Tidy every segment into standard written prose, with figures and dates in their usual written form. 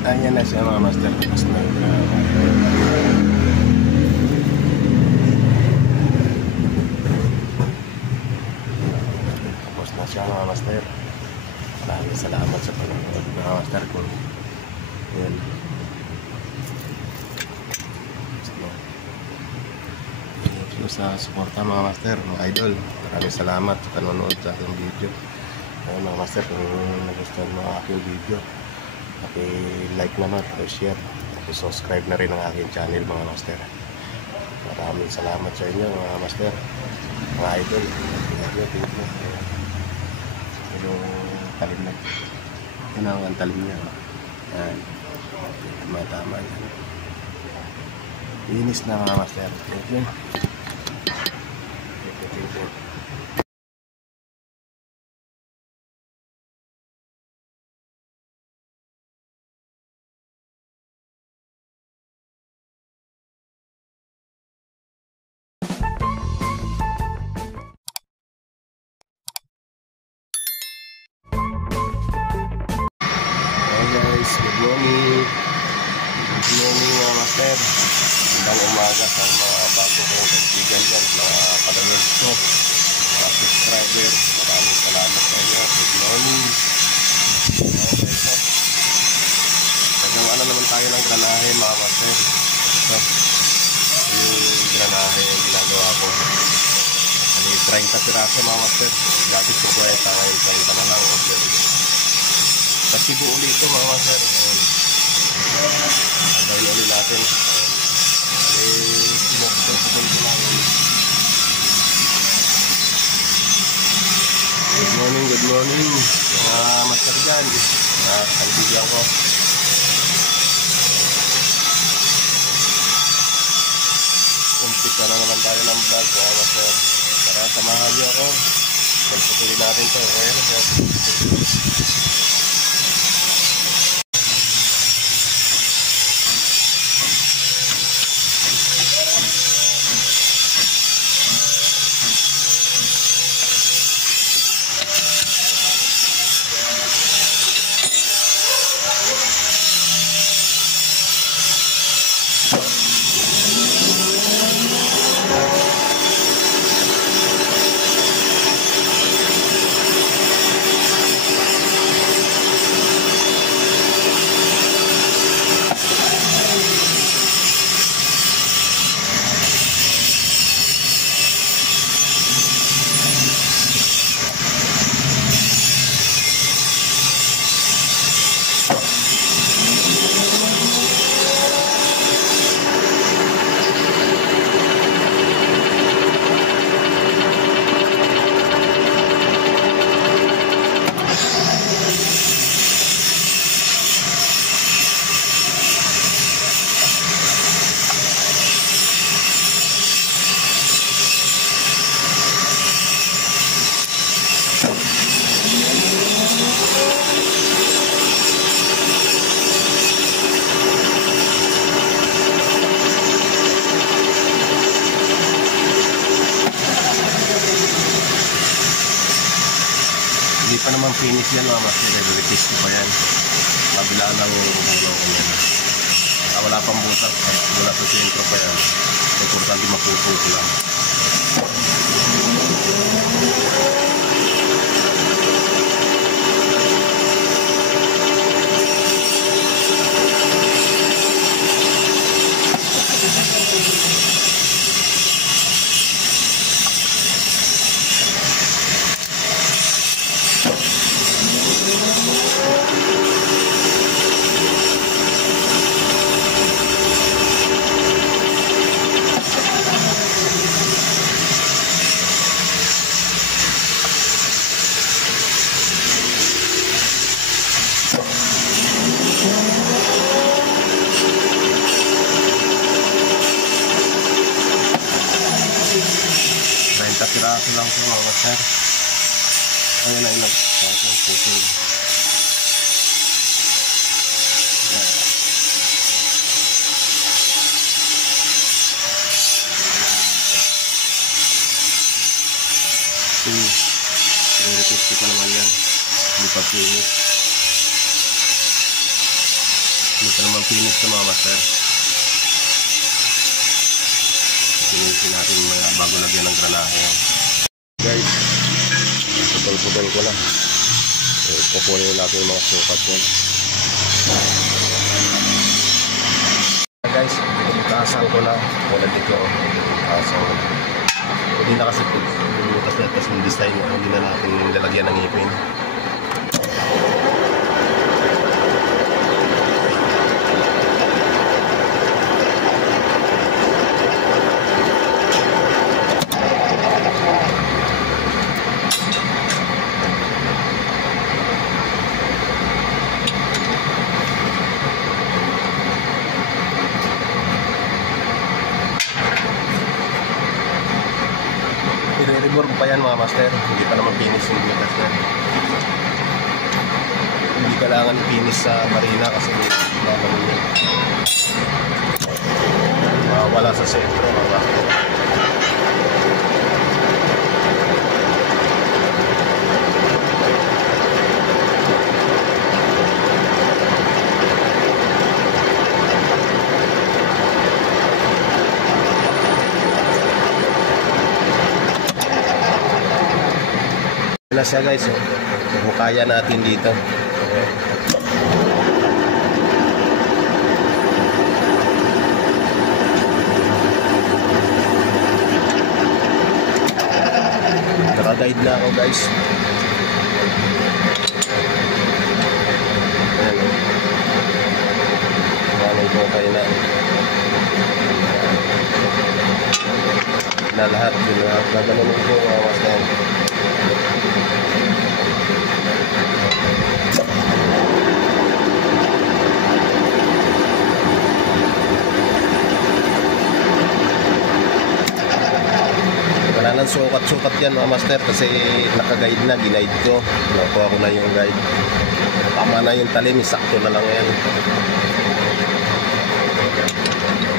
Ayan na siya mga master. Tapos na siya mga master. Maraming salamat sa panonood mga master ko. Ayan. Thank you sa suporta mga master, mga idol. Maraming salamat sa panonood sa aking video. Ayan mga master, kung nagustuhan mo ang aking video, like naman, share, subscribe na rin ang aking channel mga master. Maraming salamat sa inyo mga master, mga idol. Thank you. Yung talim na. Yan ang talim niya. Yan. Tama-tama yan. Linis na mga master. Thank you. Thank you. Good morning. Good morning mga master. Magandang umaga sa mga bago kong kaibigan dyan, mga followers ko, mga subscriber. Maraming salamat sa inyo. Good morning. Okay, so ano naman tayo ng granahe mga master. So yung granahe yung ginagawa ko, 30 piraso mga master. Dati ko ko ngayon 30 na lang. Okay. Kasi buo ulit ito mga master. Andahin ulit natin. Sinapupun ko lang. Good morning mga master dyan, mga kaibigan ko. Umpisa na naman tayo ng vlog mga master. Tara, samahan niyo ako. Pagpatuloy natin ito. Okay na sir. Hindi pa naman finish yan mga master. Repeat ko pa yan. Kabilaan ng ulo ko yan. Wala pang butas. Wala sa sentro pa yan. Importante mapupo ko lang. Piraso lang po mga master. Ayan na ilang pusin. I-repeat ko pa naman yan. Hindi pa finish. Hindi pa naman finish ito mga master. Finisin natin bago lagyan ng granahe. Guys, putol-putol ko na. Kukunin natin yung mga sukat yan. Guys, itaasan ko na. Tulad dito, itaasan ko. Hindi na kasi butas na ito yung design. Hindi na natin lalagyan ng ngipin. I-reborg pa yan mga master. Hindi pa naman finish yung butas yan. Hindi kailangan finish sa marina kasi wala sa sentro mga master. Na siya guys, hukaya natin dito. Naka-guide na ako guys. Ayan, hukay na lahat. Gaganon ko awas na yan. Wala nang sukat-sukat yan mga master kasi naka-guide na, ginaid ko. Nakuha ko na yung guide. Tama na yung talim, sakto na lang yan.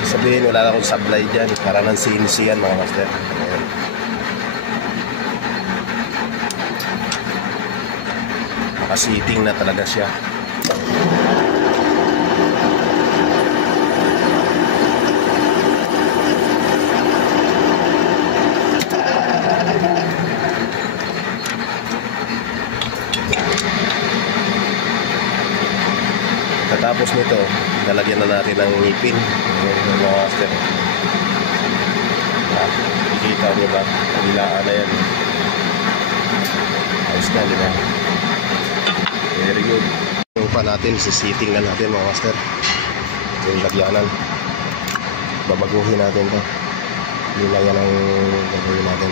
Sabihin wala na akong sablay dyan, para ng CNC yan mga master. Ayan. Nakasiting na talaga siya. Tapos nito, lalagyan na natin ng ngipin. Yung mga master. Ikita nyo ba? Nilaan na yan. Ayos na, di ba? Very good. Yung pa natin, sisiting na natin mga master. Yung lagyanan. Babaguhin natin to. Nilayan ang baguhin natin.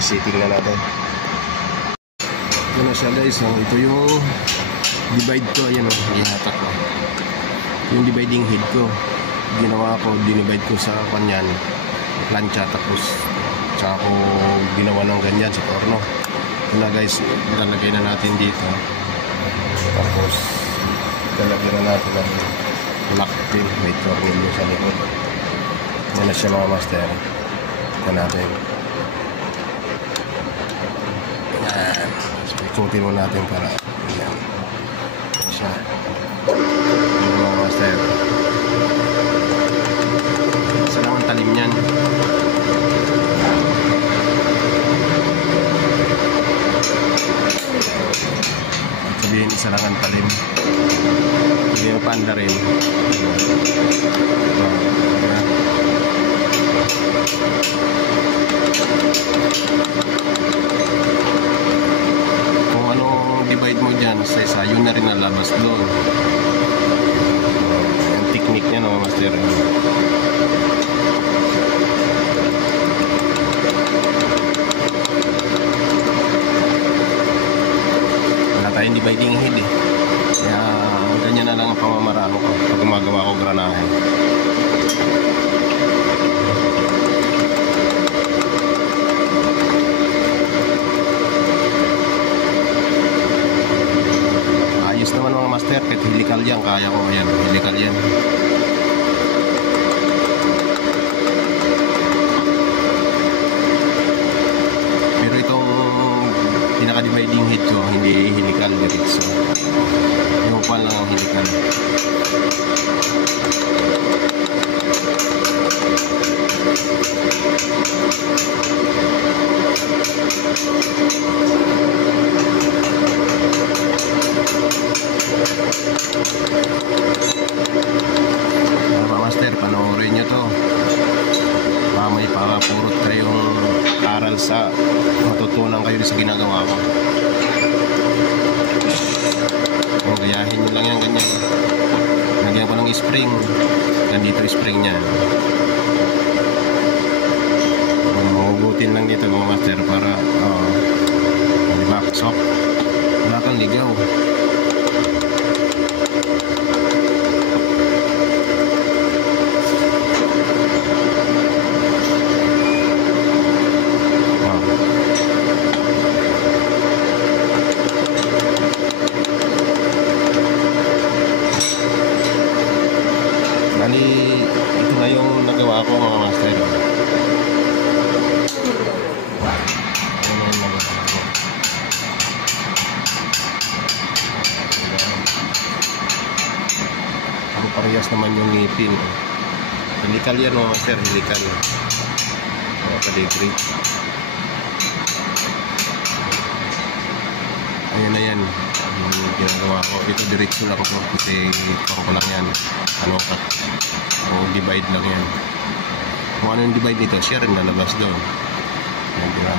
Sisiting na natin. Ito na siya guys. Ito yung divide ko. Ayan o, ihatak ko. Yung dividing head ko, ginawa ko, dinivide ko sa kanyan, plancha, tapos tsaka ko ginawa ng ganyan sa torno. Ito na guys, lalagay na natin dito. Tapos lalagyan na natin ng lock pin, may tornilyo sa likod. Yan na siya mga master. Ito natin. Yan. So ikutin mo natin para yan. Yan siya. Mga master. Isa lang ang talim niyan. Sabihin isa lang ang talim. Hindi yung panda rin. Kung anong divide mo dyan sa isa, yun na rin nalabas doon. Yung technique niya no, master. Wala tayong dividing head eh. Kaya ganyan na lang ang pamamaraan ko pag gumagawa ko granahe. Ayos naman mga master, kahit helical yan, kaya ko yan, helical yan. Pero itong pinaka-dividing head ko, hindi helical diretso. Yung pan lang ang helical. Mga master, panoorin nyo to. May papurot kayong aral sa matutunan kayo sa ginagawa ko. O, gayahin nyo lang yan, ganyan. Lagyan ko ng spring. Nandito spring nya. Mahugutin lang dito mga master para diba, soft. Wala kang ligaw. Ito na yung nagawa ko mga master. Ang parehas naman yung ngipin. Helikal yan mga master, helikal. Mga pa-degree. Ayun na yan. Yung ginagawa ko. Ito diretso lang ko. Kasi pang ko lang yan. Ano ka? O divide lang yan. Kung ano yung divide nito, siya rin lalabas doon. Yan, diba?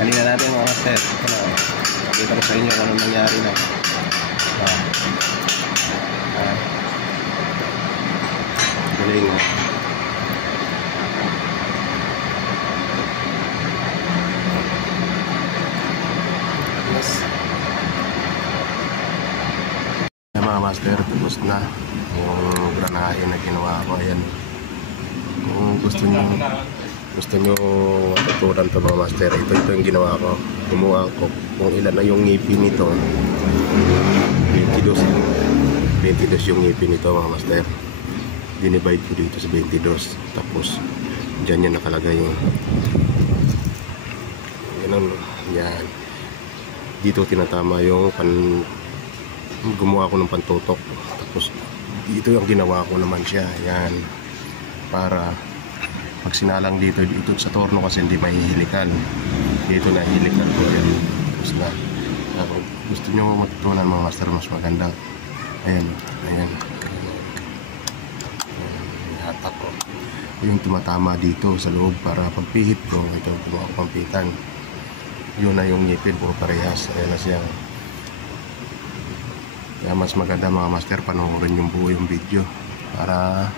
Galing na natin mga master. Ito na. Pakita ko sa inyo kung anong nangyari na. Galing na. Yes. Ayan mga master, tapos na yung granahe na ginawa ko. Ayan. Kung gusto nyo matutunan ito mga master, ito yung ginawa ko. Gumawa ko kung ilan na yung ngipin nito. 22 yung ngipin nito mga master. Dinivide ko dito sa 22. Tapos dyan yan nakalagay yung yan ang Yan. Dito tinatama yung gumawa ko ng pantutok. Tapos dito yung ginawa ko naman siya. Yan. Para pag sinalang dito sa torno kasi hindi mahihilikan. Dito nahihilikan ko. Yan. Tapos na. Kung gusto nyo matutunan mga master mas maganda. Ayan. Ayan. Hatak ko. Yung tumatama dito sa loob para pagpihit ko. Ito gumawa ko pampitan. Yun na yung ngipin. Puro parehas. Ayan na siya. Kaya mas maganda mga master panoorin yung buo yung video. Para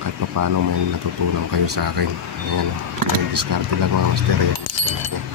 kahit pa paano may natutunan kayo sa akin. Ayan. May diskarte lang mga master. Ayan.